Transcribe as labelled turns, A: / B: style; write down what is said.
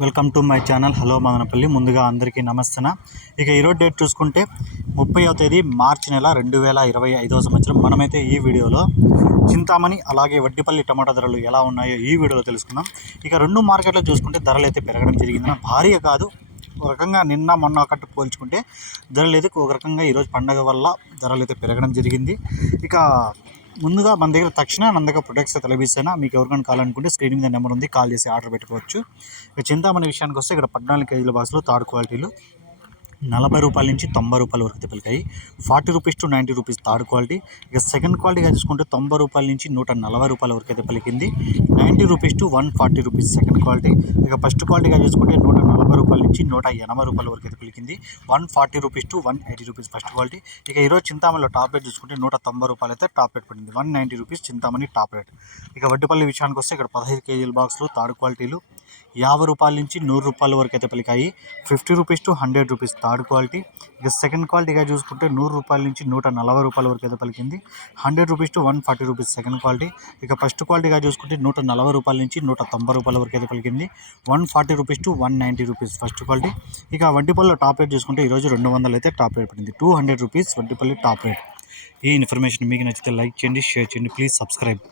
A: Welcome to my channel. Hello Madanapalle. ముందుగా అందరికీ నమస్తన? ఇక ఈరోజు డేట్ చూసుకుంటే ముప్పైవ తేదీ మార్చి నెల రెండు వేల ఇరవై ఐదవ సంవత్సరం. మనమైతే ఈ వీడియోలో చింతామణి అలాగే వడ్డిపల్లి టమాటా ధరలు ఎలా ఉన్నాయో ఈ వీడియోలో తెలుసుకుందాం. ఇక రెండు మార్కెట్లో చూసుకుంటే ధరలు అయితే పెరగడం జరిగింది భారీగా కాదు. ఒక రకంగా నిన్న మొన్న ఒకటి పోల్చుకుంటే ధరలు అయితే ఒక రకంగా ఈరోజు పండగ వల్ల ధరలు అయితే పెరగడం జరిగింది. ఇక ముందుగా మన దగ్గర తక్షణ నందక ప్రొడక్ట్స్ అయితే లభిస్తాయినా మీకు ఎవరికైనా కావాలనుకుంటే స్క్రీన్ మీద నెంబర్ ఉంది కాల్ చేసి ఆర్డర్ పెట్టుకోవచ్చు. ఇక చింతామణి విషయానికి వస్తే ఇక్కడ పద్నాలుగు కేజీల బాసులు థర్డ్ క్వాలిటీలు. నలభై రూపాయల నుంచి తొంభై రూపాయల వరకు అయితే forty rupees to ninety rupees third quality. ఇక సెకండ్ క్వాలిటీగా చూసుకుంటే తొంభై రూపాయల నుంచి నూట నలభై రూపాయల వరకు అయితే పలికింది. Ninety rupees to one forty rupees second quality. ఇక ఫస్ట్ క్వాలిటీగా చూసుకుంటే నూట నలభై రూపాయల నుంచి నూట ఎనభై రూపాయల వరకు అయితే పలికింది. One forty rupees to one eighty rupees first quality. ఇక ఈరోజు చింతామణిలో టాప్ రేట్ చూసుకుంటే నూట తొంభై రూపాయలు అయితే టాప్ రేట్ పడింది. One ninety rupees Chintamani top rate. ఇక వడ్డిపల్లి విషయానికి వస్తే ఇక్కడ పదహైదు కేజీల బాక్స్లో థర్డ్ క్వాలిటీలు. యాభై రూపాయల నుంచి నూరు రూపాయల వరకు అయితే పలికాయి. Fifty rupees to hundred rupees third quality. ఇక సెకండ్ క్వాలిటీగా చూసుకుంటే నూరు రూపాయల నుంచి నూట నలభై రూపాయల వరకు అయితే పలికింది. Hundred rupees to one forty rupees second quality. ఇక ఫస్ట్ క్వాలిటీగా చూసుకుంటే నూట నలభై రూపాయల నుంచి నూట తొంభై రూపాయల వరకు అయితే పలికింది. One forty rupees to one ninety rupees first quality. ఇక వడ్డీపల్లిలో టాప్ రేట్ చూసుకుంటే ఈరోజు రెండు వందలు అయితే టాప్ రేట్ పడింది. Two hundred rupees Vaddipalli top rate. ఈ ఇన్ఫర్మేషన్ మీకు నచ్చితే లైక్ చేయండి షేర్ చేయండి. Please subscribe.